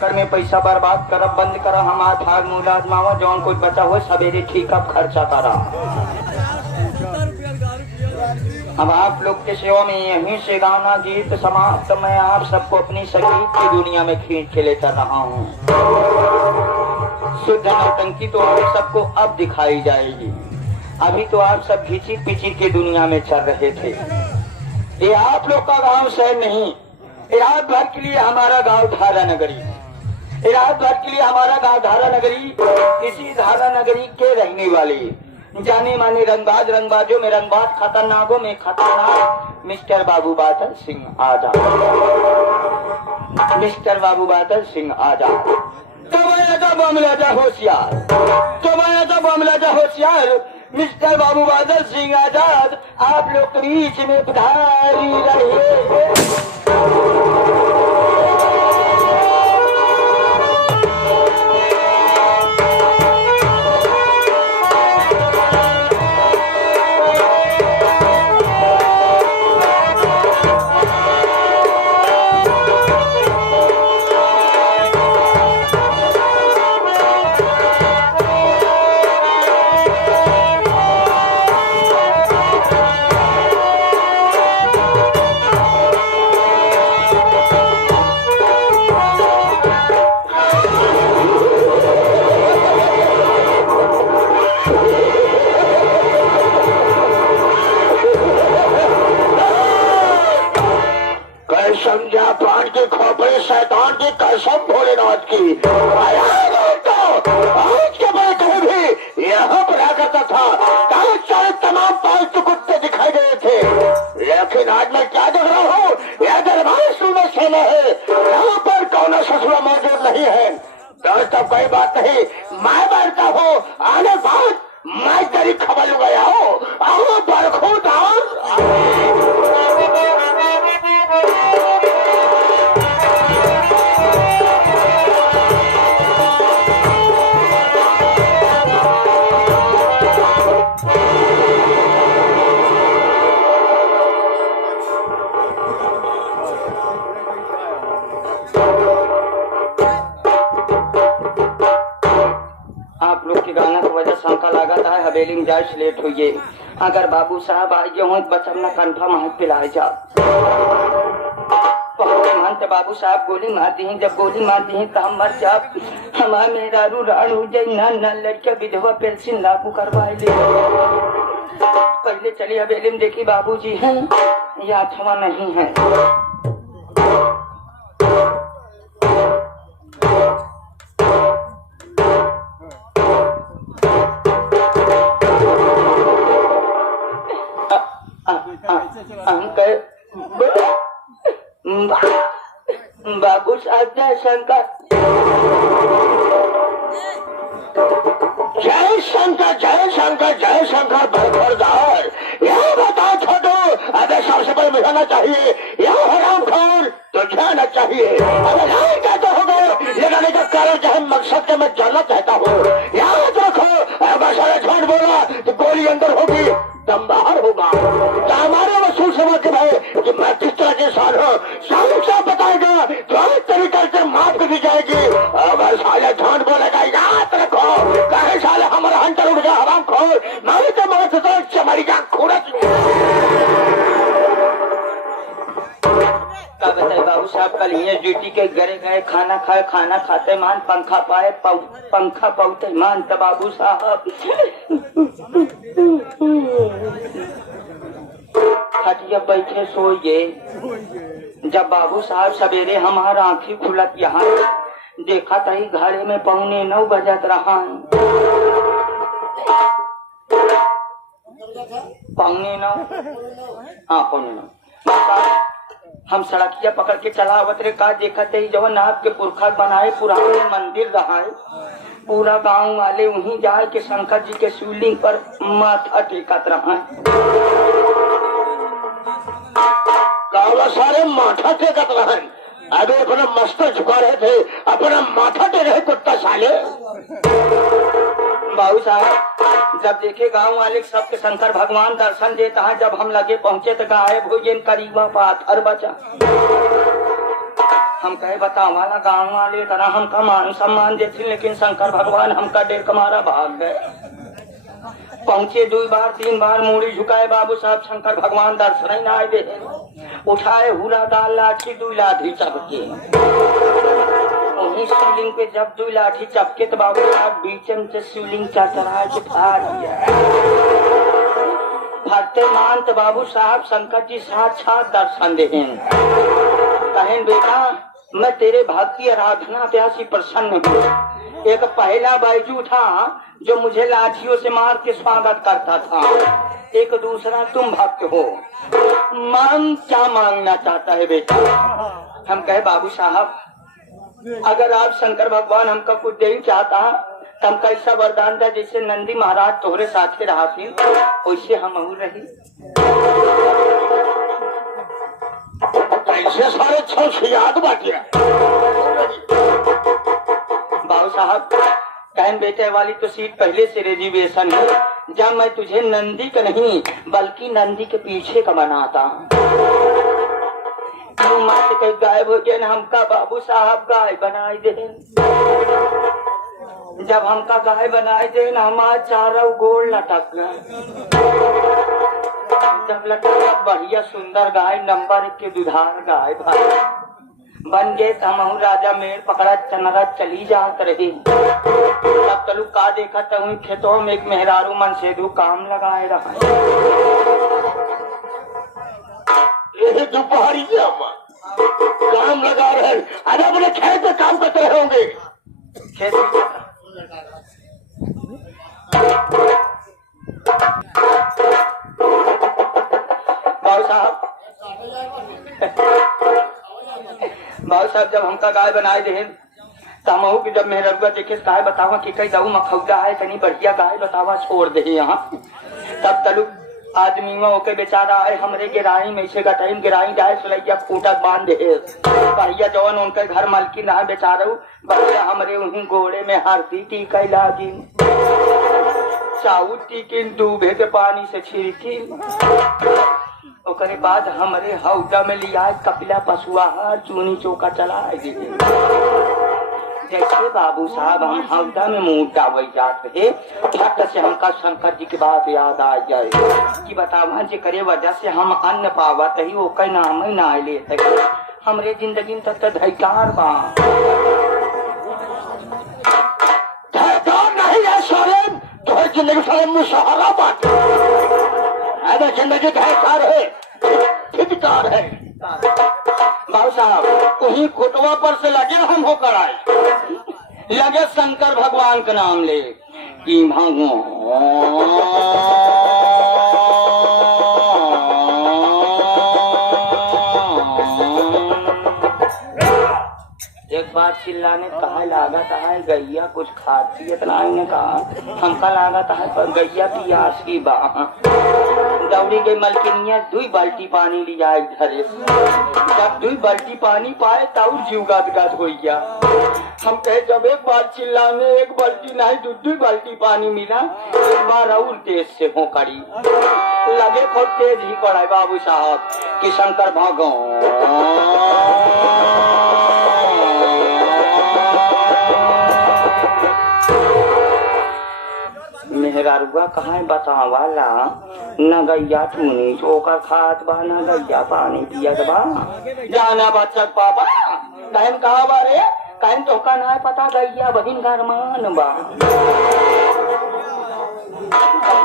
चक्कर में पैसा बर्बाद करब बंद कर, हमार भाग मुलाज मावा जौन कुछ बचा हुआ सवेरे ठीक अब खर्चा करा। अब आप लोग के सेवा में यहीं से गाना गीत समाप्त। मैं आप सबको अपनी संगीत की दुनिया में खींच के ले चल रहा हूँ। शुद्ध नौटंकी तो आप सबको अब दिखाई जाएगी। अभी तो आप सब घिची पिची की दुनिया में चल रहे थे। ये आप लोग का गांव शहर नहीं, रात भर के लिए हमारा गांव धारा नगरी, रात भर के लिए हमारा गांव धारा नगरी। इसी धारा नगरी के रहने वाले जाने माने रंगबाजों में रंगबाज, खतरनाकों में खतरनाक मिस्टर बाबू बादल सिंह आजाद। मिस्टर बाबू बादल सिंह आजाद तो मामला जा होशियार, तो मामला जा होशियार। मिस्टर बाबू बादल सिंह आजाद आप लोग के बीच में पधारी रहे। समझा प्राण के खोपड़े शैतान की कसम भोलेनाथ की। आज के मैं कहीं भी यहाँ पर आ करता था, कहीं सारे तमाम पालतू कुत्ते दिखाई गए थे, लेकिन आज मैं क्या देख रहा हूँ, यह दरबार सुनने सेना है, यहाँ पर कौन ससुरा मौजूद नहीं है। दोस्तों कोई बात नहीं, मैं बैठता हूँ, आने बाद मैं तेरी खबर लू गया हूँ। आओ बरखूद हवेली में जाए लेट हुई। अगर बाबू साहब आइए हो बचब न कंठा महक पिलाए जा। महंत बाबू साहब गोली मारती हैं, जब गोली मारती हैं तो हम मर जा। हमारे मेरा राण हो जाए ना लड़का विधवा पेंशन लागू करवाए ले। पहले चली हवेली में देखी बाबूजी हैं या अथवा नहीं है। बाबू साहब जय शंकर, जय शंकर, जय शंकर, जय शंकर। बरखरदार यह बता छोटो, अबे सबसे पहले मिलाना चाहिए यह हराम खोर तो जाना चाहिए। अबे नहीं कहते हो गए लगाने का कारण चाहे मकसद के मैं जानना चाहता हूँ। याद रखो अगर सारा झूठ बोला तो गोली अंदर होगी, दम बाहर होगा। तो हमारे वसूल समझ के भाई कि मैं किस तरह के इंसान हूँ साहब साहब बताएगा तो हर तरीके से माफ कर दी जाएगी। अगर साले झूठ बोलेगा याद रखो, कहे साले हमारा हंटर उठ गया हराम खोर, मैं तो मगर तो चमड़ी का खूरत। बाबू साहब कल ये ड्यूटी के घरे गए, खाना खाए, खाना खाते मान पंखा पाए, पंखा पाते मान। तो बाबू साहब खटिया बैठे सोए। जब बाबू साहब सवेरे हमारा आंखें खुलत यहाँ देखा तही घरे में 8:45 बजत रहा। 8:45 हाँ 8:45। हम सड़किया पकड़ के चलावत रे का देखते ही जवन आपके पुरखा बनाए पुराने मंदिर रहा है। पूरा गांव वाले वहीं जाए के शंकर जी के शिवलिंग पर माथा टेकत रहा है। गाँव सारे माथा टेकत रहा है। अबे अपना मस्तक झुका रहे थे, अपना माथा टेक रहे कुत्ता साले। बाबू साहब जब देखे गांव वाले सबके शंकर भगवान दर्शन देता है, जब हम लगे पहुंचे तो गायब हो गए करीबा पाथर बचा। हम कहे बताओ वाला गाँव वाले तरह हमका मान सम्मान देते, लेकिन शंकर भगवान हमका डेर कमारा भाग गए। पहुंचे 2 बार 3 बार मूड़ी झुकाए बाबू साहब, शंकर भगवान दर्शन आए दे। उठाए हुरा दाल लाठी 2 लाठी चपके, वही शिवलिंग पे जब 2 लाठी चपके तो बाबू साहब बीचम से शिवलिंग चढ़ा के फाड़ दिया। भरते मान तो बाबू साहब शंकर जी साक्षात दर्शन दे। कहें बेटा मैं तेरे भक्ति आराधना प्यासी प्रसन्न हूँ। एक पहला बैजू था जो मुझे लाठियों से मार के स्वागत करता था, एक दूसरा तुम भक्त हो। मांग क्या मांगना चाहता है बेटा? हम कहे बाबू साहब अगर आप शंकर भगवान हमका कुछ दे चाहता तम कैसा वरदान था, जैसे नंदी महाराज तोहरे साथे रहा थी वैसे हम रही। कैसे सारे छोट याद बाकी बाबू साहब कहन बेटे वाली तो सीट पहले से रिजर्वेशन है। जब मैं तुझे नंदी का नहीं बल्कि नंदी के पीछे का बनाता, मत कहीं गायब हो गया न हमका बाबू साहब गाय बनाई दे। जब हमका गाय बनाई दे न हमारा चारों गोल लटक गए। जब लटका बढ़िया सुंदर गाय नंबर 1 के दुधार गाय भाई बन गए। हम राजा मेड़ पकड़ा चनरा चली जात रही। तब तलु का देखा तो खेतों में एक मेहरारू मन से दू काम लगाए रहा। दोपहरी काम लगा रहे, अरे अपने खेत में काम करते रहे होंगे। खेत बाबू साहब जब हमका गाय बनाए दे तमहू की जब मेहरबा देखे गाय बतावा कि कई दऊ मखौदा है तनी बढ़िया गाय बतावा छोड़ दे यहाँ। तब तलु आदमी में ओके बेचारा है हमरे गिराई में से गटाई गिराई जाए सुलैया फूटा बांध दे बढ़िया जवन उनके घर मलकी ना बेचारा बढ़िया हमरे उन्हीं घोड़े में हरदी टीका लागी चाऊ टीकिन डूबे के पानी से छिड़की। ओकरे बाद हमरे हौदा में लिया कपिला पशुआ चूनी चौका चला जैसे बाबू साहब हम हौदा में मुंह डावल जाते फट से हमका शंकर जी की बात याद आ जाए कि बतावा जे करे वजह से हम अन्न पावत ही वो कई नाम ही ना लेते हमरे जिंदगी में तक धैकार बा नहीं है सोरेन तो जिंदगी सारे मुसहरा बात अरे जिंदगी धैकार है ठिकदार है। बाबू साहब वही खुटवा पर से लगे हम होकर आए लगे शंकर भगवान का नाम ले कि एक बार चिल्लाने कहा लागत है गैया कुछ खाती है इतना ने कहा हमका लागत है पर गैया की आस की दौड़ी गई मलकिनिया 2 बाल्टी पानी लिया घरे जब 2 बाल्टी पानी पाए तब जीव गदगद हो गया। हम कहे जब एक बार चिल्लाने 1 बाल्टी नहीं 2 बाल्टी पानी मिला एक बार और तेज से हो करी लगे खुद तेज ही पड़ा बाबू साहब कि शंकर भगवान मेहरारुआ कहाँ बतावाला न गैया चूनी चोकर खात बा न गैया पानी पियत बा जाना बच्चक पापा कहन कहा बारे कहन तो का ना पता गैया बहिन गरमान बा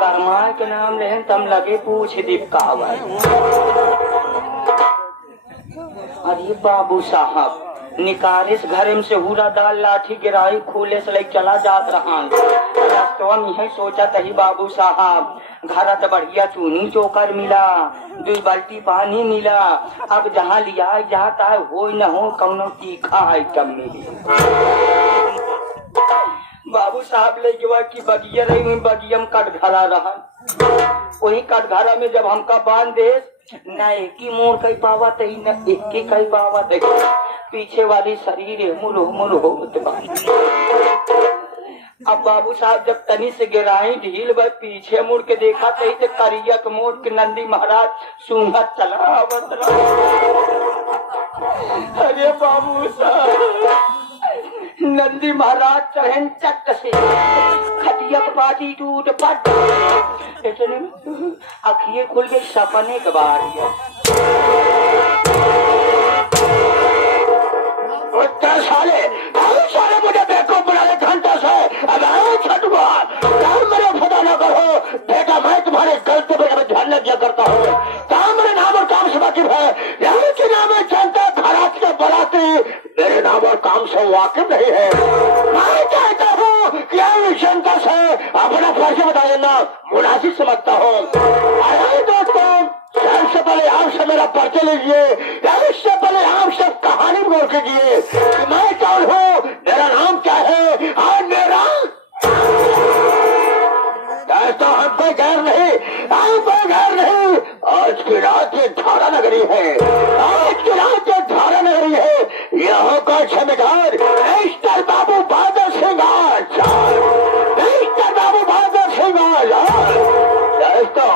गरमान के नाम ले तम लगे पूछ दीपका अरे बाबू साहब निकारिस घर में से हुरा दाल लाठी गिराई खोले से लेके चला जात रहा रास्तवा में यही सोचा तही बाबू साहब घर तो बढ़िया चूनी चोकर मिला 2 बाल्टी पानी मिला अब जहाँ लिया जाता है वो न हो कौनो तीखा आइटम मिली। बाबू साहब ले गया कि बगिया रही हुई बगियम कटघरा रहा वही कटघरा में जब हमका बांध दे न एक ही मोड़ कही पावा तही न एक ही कही पावा तही पीछे वाली शरीर मुर होत बा। अब बाबू साहब जब तनी से गिराई ढील भाई पीछे मुड़ के देखा तही तो करिया के मोड़ के नंदी महाराज सूंघत चला अरे बाबू साहब, नंदी महाराज चढ़न चट से खटियक बाटी टूट पट, इतने में अखिए खुल गई सपने के बाहर। साले मुझे बेवकूफ बना रहे घंटा से। अब छठुआ मेरे खुदा न करो बेटा, मैं तुम्हारे गलती पर ध्यान न दिया करता हूँ। काम मेरे नाम और काम से वाकिफ है, यहाँ के नाम है जनता खराब के बराती मेरे नाम और काम से वाकिफ नहीं है। मैं कहता हूँ कि जनता से अपना फर्ज बता देना मुनासिब समझता हूँ। अरे दोस्तों, सबसे पहले आपसे मेरा परिचय लीजिए, इससे पहले आप सब कहानी बोल कीजिए कि मैं कौन हूँ, मेरा नाम क्या है और मेरा दोस्तों हम कोई गैर नहीं, हम कोई गैर नहीं। आज की रात ये धारा नगरी है, आज की रात ये धारा नगरी है। यहाँ का जमींदार मिस्टर बाबू बहादुर सिंह आजाद, मिस्टर बाबू बहादुर सिंह आजाद। दोस्तों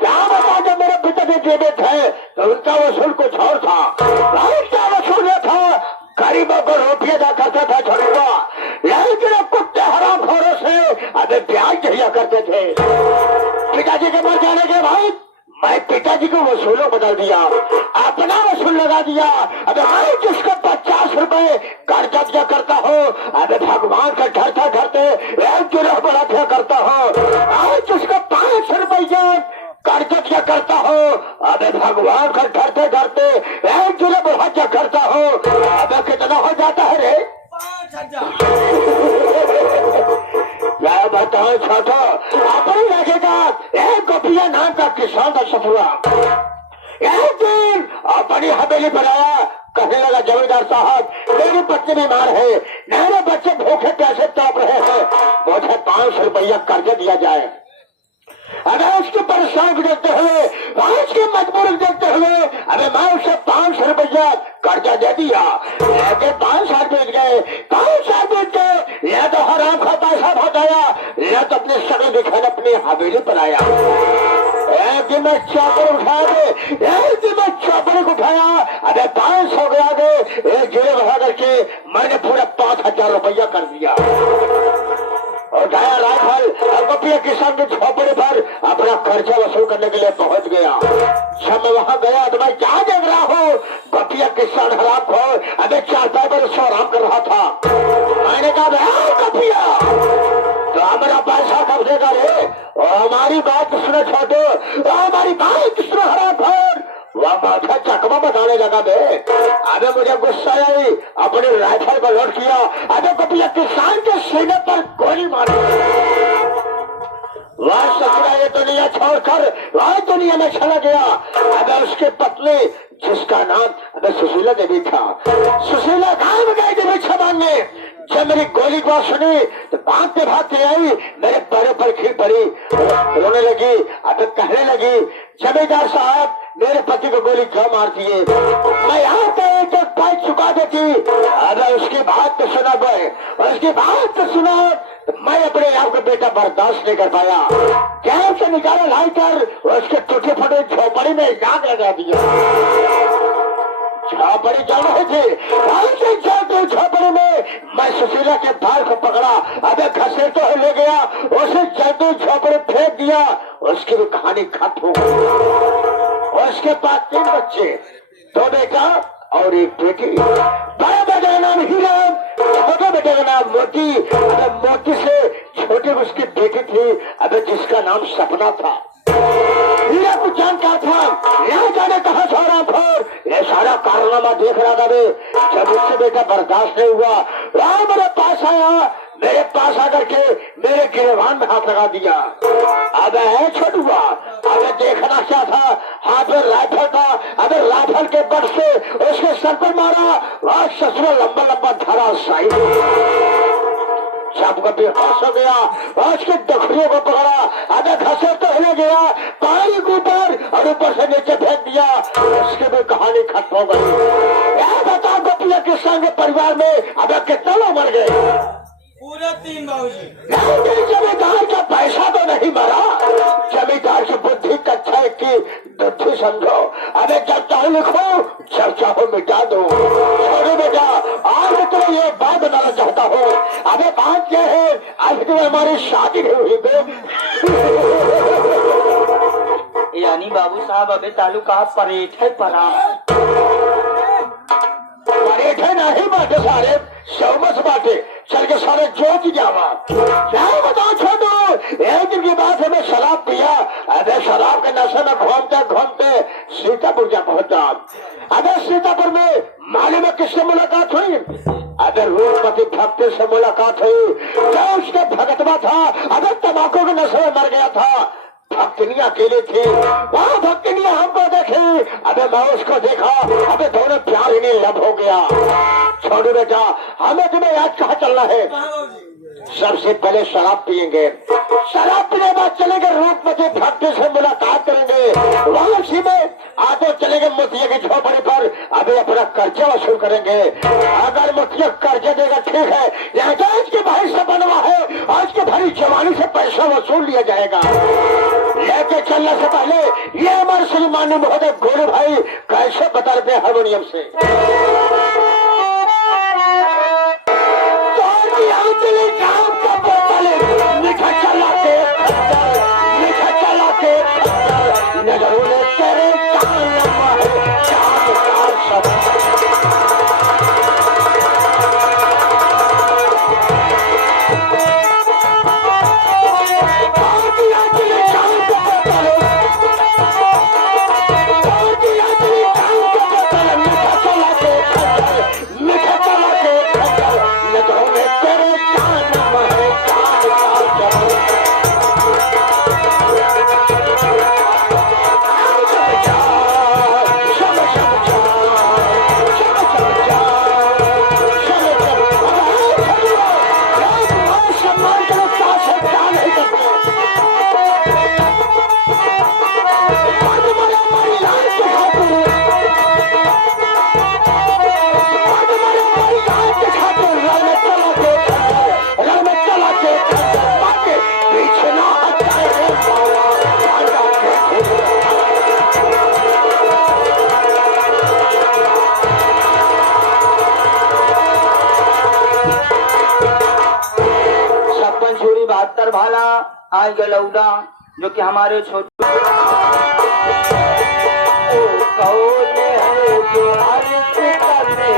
क्या बता, जब मेरे पिताजी जीवित है तो उनका वसूल कुछ और था। उनका वसूल यह था गरीबों को रुपये दा करता था छोड़ूंगा, लेकिन कुत्ते हरामखोरों से अबे ब्याज दिया करते थे। पिताजी के मर जाने के बाद मैं पिताजी को वसूलों बदल दिया, अपना वसूल लगा दिया। अबे मैं जिसको 50 रुपए कर्जा दिया करता हूँ, अबे भगवान का डरता डरते एक गिरोह बढ़ा करता हूँ। आज जिसको 5 रुपया कर्जा दिया करता हूँ, अबे भगवान का डरते डरते एक गिरोह बढ़ा करता हूँ। अबे कितना हो जाता है रे? 5,000। क्या बताओ छोटो, अपनी लगेगा एक गोपिया नाम का किसान का सफुआ एक दिन अपनी हवेली पर आया, कहने लगा जमींदार साहब मेरी पत्नी बीमार है, मेरे बच्चे भूखे प्यासे तड़प रहे हैं, मुझे 500 रुपया कर्जा दिया जाए। अगर उसकी परेशानी को देखते हुए, उसकी मजबूरी देखते हुए अरे मैं उसे 500 रुपया कर्जा दे दिया। लेकिन 5 साल बीत गए, 5 साल बीत गए, यह तो हराम का पैसा भगाया, यह तो अपने शक्ल दिखाने अपनी हवेली पर आया। एक दिन मैं चौपर उठा दे, एक दिन मैं चौपर को उठाया, अरे 500 गया गए, एक गिरे बढ़ा करके मैंने पूरा 5,000 रुपया कर दिया और गया राइफल और गोपिया किसान के झोपड़े पर अपना खर्चा वसूल करने के लिए पहुंच गया। जब मैं वहां गया तो मैं क्या देख रहा हूँ, गोपिया किसान हराम खोर अबे 4 पैर पर उसको आराम कर रहा था। मैंने कहा गोपिया तो हमारा पैसा कब देगा रे, और हमारी बात सुनो छोटो, हमारी बात सुनो हराम खोर। वह माथा चकमा बताने लगा बे। अबे मुझे गुस्सा आई, अपने राइफल को लोड किया, अबे गोपिया किसान के सीने पर गोली मारी। वह ससुरा ये दुनिया छोड़कर वह दुनिया में चला गया। अबे उसके पत्नी जिसका नाम अबे सुशीला देवी था, सुशीला काम गई देवी छबाने। जब मेरी गोली को सुनी तो भागते भागते आई, मेरे पैरों पर खीर पड़ी, रोने लगी। अबे कहने लगी जमींदार साहब मेरे पति को गोली क्यों मारती है, मैं यहाँ पे तो पैर चुका देती। अरे उसकी बात तो सुना गए, उसकी बात तो सुना, मैं अपने आप को बेटा बर्दाश्त नहीं कर पाया। कैब से निकाला लाइटर, उसके टूटे फटे झोपड़ी में आग लगा दिया। झोपड़ी जल रहे थे, झोपड़ी में मैं सुशीला के बाल को पकड़ा, अबे घसीटते हुए ले गया, उसे जल्दी झोपड़ी फेंक दिया। उसकी भी कहानी खत्म हो गई। उसके पास 3 बच्चे, 2 बेटा और 1 बेटी। बड़े बेटे का नाम हीरा, छोटे बेटे का नाम मोती। अबे मोती से छोटी उसकी बेटी थी, अबे जिसका नाम सपना था। हीरा को जानता था, यहाँ जाने कहा सारा खोर, ये सारा कारनामा देख रहा था बे। जब उससे बेटा बर्दाश्त नहीं हुआ, वह मेरे पास आया, मेरे पास आकर के मेरे गिरवान में हाथ लगा दिया। अबे छोटुआ, अबे देखना क्या था, हाथ में राइफल था, अबे राइफल के बट से उसके सर पर मारा, वह ससुर लंबा लंबा धरा साई। जब कभी होश हो गया, उसके दखड़ियों को पकड़ा, अबे घसीटते हुए गया पानी के ऊपर और ऊपर से नीचे फेंक दिया। उसकी भी कहानी खत्म हो गई। यह बता गोपिया किसान के परिवार में अबे कितने लोग मर गए? पूरे 3 बाबूजी। लेकिन जमींदार का पैसा तो नहीं मरा, जमींदार की बुद्धि कच्चा की बुद्धि समझो। अबे जब चाहो लिखो, जब चाहो मिटा दो। छोड़ो बेटा, आज तो ये बात बताना चाहता हूँ। अबे बात यह है, आज तो हमारी शादी नहीं हुई बे। यानी बाबू साहब अबे तालु का परेठ है परा परेठे नहीं बाटे सारे, शौमस बाटे। चल के सारे जोत जावा। क्या बताओ छोटू, एक दिन की बात है, मैं शराब पिया। अरे शराब के नशे में घूमते घूमते सीतापुर जा पहुंचा। अरे सीतापुर में माली में किससे मुलाकात हुई? अगर रूपपति भक्त से मुलाकात हुई, जो उसके भगतवा था, अगर तंबाकू के नशे में मर गया था। भक्तनियां अकेले थी, वहाँ भक्तनियां हमको देखी। अबे मैं उसको देखा, अबे दोनों प्यार ही नहीं लब हो गया। छोड़ो बेटा, हमें तुम्हें याद कहाँ चलना है? सबसे पहले शराब पियेंगे, शराब पीने बाद चलेंगे रूपपति भक्त से मुलाकात करेंगे। वहाँ सी में आगे चलेंगे मुखिया की झोपड़ी पर, अभी अपना कर्जा वसूल करेंगे। अगर मुखिया कर्जा देगा ठीक है, यहाँ आज के भाई से बनवा है, आज के भाई जवानी से पैसा वसूल लिया जाएगा। लेके चलने से पहले ये हमारे श्रीमान्य महोदय गोरे भाई कैसे बता रहे हारमोनियम से मीठा चला के नजरों ने तेरे भाला आज गलौदा जो कि हमारे छोटे कौन है जो अर्ज करने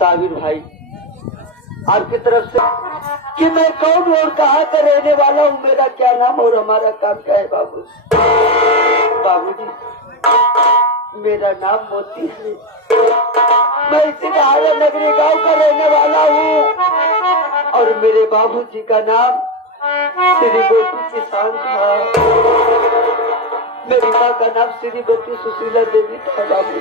साबिर भाई आपकी तरफ से कि मैं कौन और कहाँ का रहने वाला हूँ, मेरा क्या नाम और हमारा काम क्या है? बाबू बाबूजी, मेरा नाम मोती है, मैं इसी हारा नगरी गांव का रहने वाला हूँ और मेरे बाबूजी का नाम श्री गोपी किसान था। मेरे मेरी माँ का नाम श्रीमती सुशीला देवी था बाबू।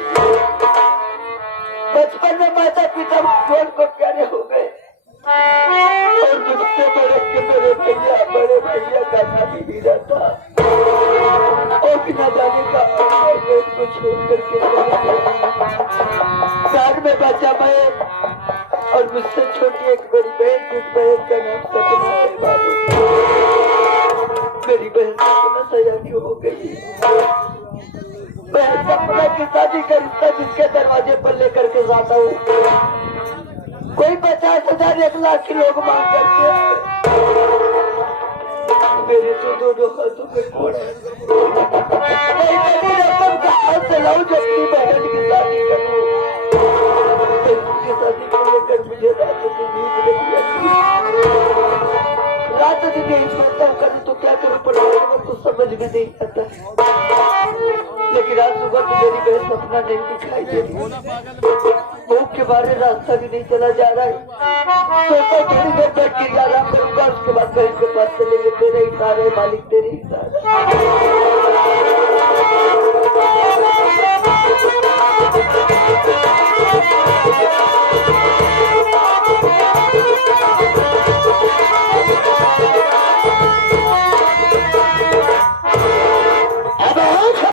बचपन में माता पिता भगवान को प्यारे हो गए और मुझसे बड़े के मेरे भैया बड़े भैया का नाम ही हीरा था और बिना जाने का को छोड़ करके चले गए। घर में बचा मैं और मुझसे छोटी एक मेरी बहन जिस बहन का नाम सपना है बाबू। मेरी बहन सपना सयानी हो गई। बहन सपना की शादी का रिश्ता जिसके दरवाजे पर लेकर के जाता हूँ कोई 50,000 1 लाख के लोग मांग करते हैं। मेरे तो दोनों हाथों में कोड़ है। रकम कहाँ से लाऊं जो अपनी बहन की शादी करूं। उसकी शादी को लेकर मुझे रात दिन नींद नहीं आती। रात दिन यही सोचता हूँ करूँ तो क्या करूँ पर में तो समझ में नहीं आता। लेकिन आज सुबह तो मेरी बहन सपना नहीं दिखाई दे रही। भूख के बारे रास्ता भी नहीं चला जा रहा है। सोचता थोड़ी देर बैठ के आराम करूंगा उसके बाद बहन के पास चलेंगे। तेरे ही सारे मालिक तेरे ही सारे।